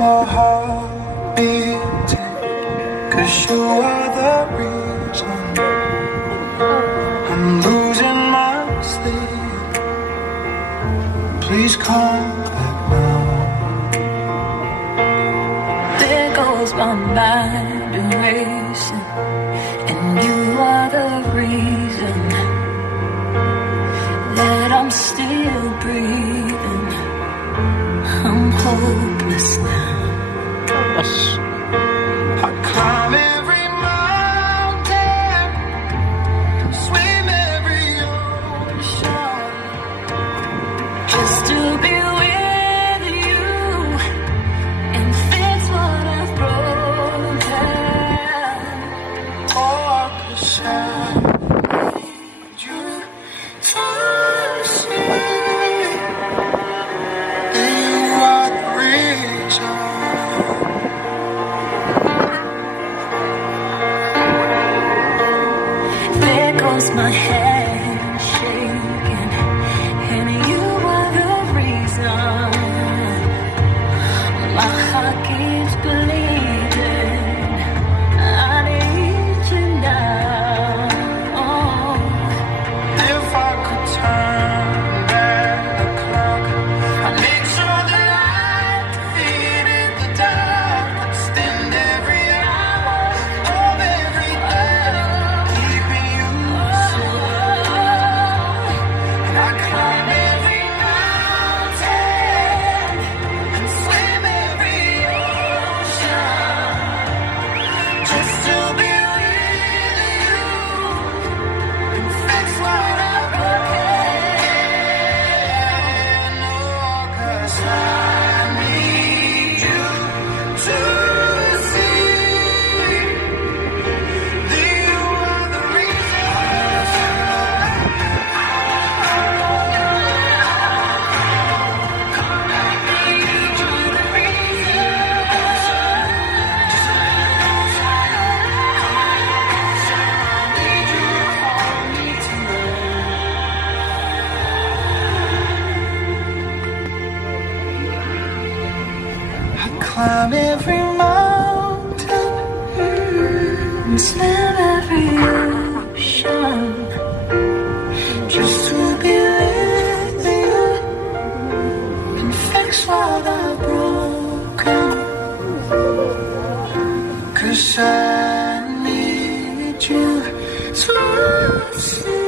my heart beating, 'cause you are the reason I'm losing my sleep. Please come back now. There goes my mind racing, and you are the reason that I'm still breathing. I'm hopeless now. I climb every mountain, swim every ocean, Just to be with you and fix what I've broken. oh, 'cause I need you to see that you are the reason. There goes my head shaking, and you are the reason my heart keeps bleeding. I need you now. If I could turn back the clock, I'd make sure that I defeated the dark. I'd spend every hour of every day keeping you safe. And I'd climb every mountain and swim every ocean just to be with you and fix what I've broken. Oh, 'cause I need you to see that you are the reason. I climb every mountain And swim every ocean just to be with you and fix what I've broken. 'cause I need you to see